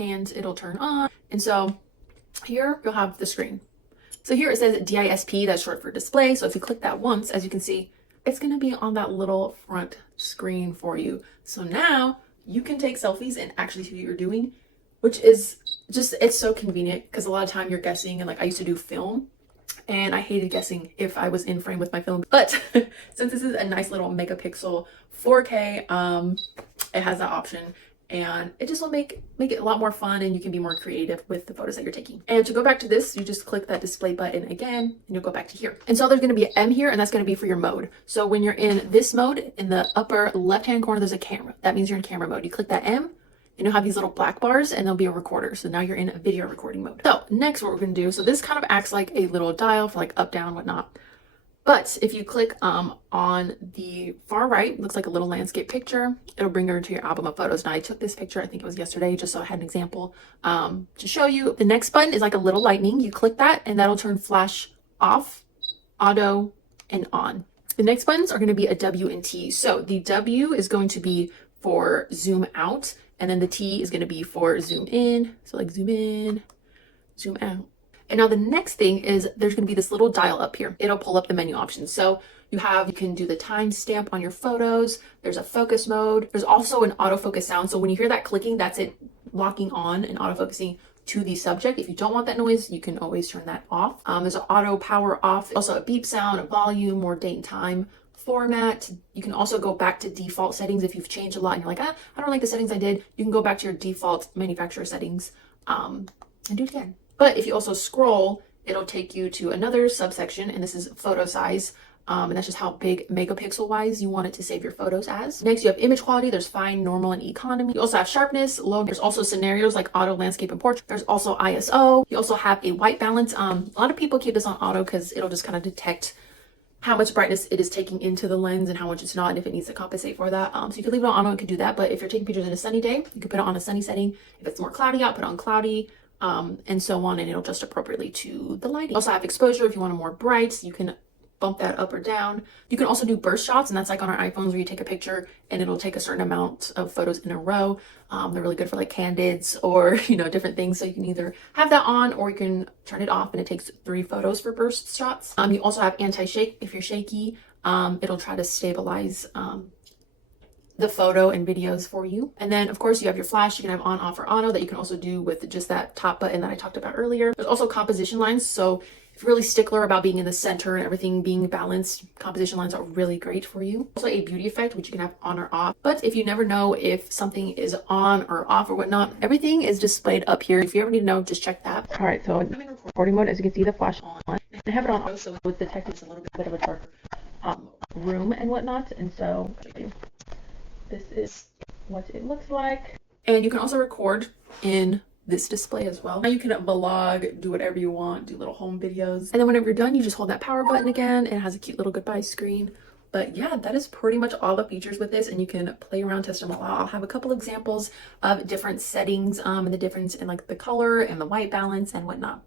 and it'll turn on. And so here you'll have the screen. So here it says DISP, that's short for display. So if you click that once, as you can see, it's going to be on that little front screen for you. So now you can take selfies and actually see what you're doing, which is just, it's so convenient because a lot of time you're guessing, and like I used to do film and I hated guessing if I was in frame with my film. But since this is a nice little megapixel 4K, it has that option. And it just will make it a lot more fun, and you can be more creative with the photos that you're taking. And to go back to this, you just click that display button again, and you'll go back to here. And so there's going to be an M here, and that's going to be for your mode. So when you're in this mode, in the upper left-hand corner, there's a camera. That means you're in camera mode. You click that M, and you'll have these little black bars, and there'll be a recorder. So now you're in a video recording mode. So next, what we're going to do, so this kind of acts like a little dial for like up, down, whatnot. But if you click on the far right, looks like a little landscape picture, it'll bring her to your album of photos. Now I took this picture, I think it was yesterday, just so I had an example to show you. The next button is like a little lightning. You click that and that'll turn flash off, auto, and on. The next buttons are going to be a W and T. So the W is going to be for zoom out, and then the T is going to be for zoom in. So like zoom in, zoom out. And now the next thing is there's going to be this little dial up here. It'll pull up the menu options. So you can do the timestamp on your photos. There's a focus mode. There's also an autofocus sound. So when you hear that clicking, that's it locking on and autofocusing to the subject. If you don't want that noise, you can always turn that off. There's an auto power off. Also a beep sound, a volume, more date and time format. You can also go back to default settings if you've changed a lot and you're like, I don't like the settings I did. You can go back to your default manufacturer settings and do it again. But if you also scroll, it'll take you to another subsection, and this is photo size. And that's just how big megapixel wise you want it to save your photos as. Next, you have image quality. There's fine, normal, and economy. You also have sharpness, low. There's also scenarios like auto, landscape, and portrait. There's also ISO. You also have a white balance. A lot of people keep this on auto because it'll just kind of detect how much brightness it is taking into the lens and how much it's not, and if it needs to compensate for that. So you can leave it on auto and can do that. But if you're taking pictures in a sunny day, you can put it on a sunny setting. If it's more cloudy out, put it on cloudy. And so on, and it'll adjust appropriately to the lighting. You also have exposure. If you want it more bright, you can bump that up or down. You can also do burst shots, and that's like on our iPhones where you take a picture and it'll take a certain amount of photos in a row. They're really good for like candids or, different things. So you can either have that on or you can turn it off, and it takes 3 photos for burst shots. You also have anti-shake. If you're shaky, it'll try to stabilize, the photo and videos for you. And then of course you have your flash. You can have on, off, or auto that you can also do with just that top button that I talked about earlier. There's also composition lines. So if you're really stickler about being in the center and everything being balanced, composition lines are really great for you. Also a beauty effect, which you can have on or off. But if you never know if something is on or off or whatnot, everything is displayed up here. If you ever need to know, just check that. All right, so I'm in recording mode. As you can see, the flash on. I have it on auto, so with the text, it's a little bit of a darker room and whatnot. And so this is what it looks like. And you can also record in this display as well. Now you can vlog, do whatever you want, do little home videos. And then whenever you're done, you just hold that power button again. It has a cute little goodbye screen. But yeah, that is pretty much all the features with this, and you can play around, test them all out. I'll have a couple examples of different settings and the difference in like the color and the white balance and whatnot.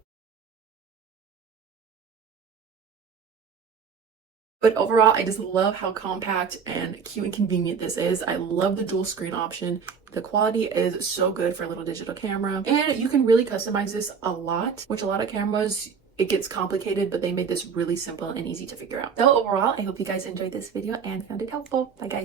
But overall, I just love how compact and cute and convenient this is. I love the dual screen option. The quality is so good for a little digital camera. And you can really customize this a lot, which a lot of cameras, it gets complicated, but they made this really simple and easy to figure out. So overall, I hope you guys enjoyed this video and found it helpful. Bye guys.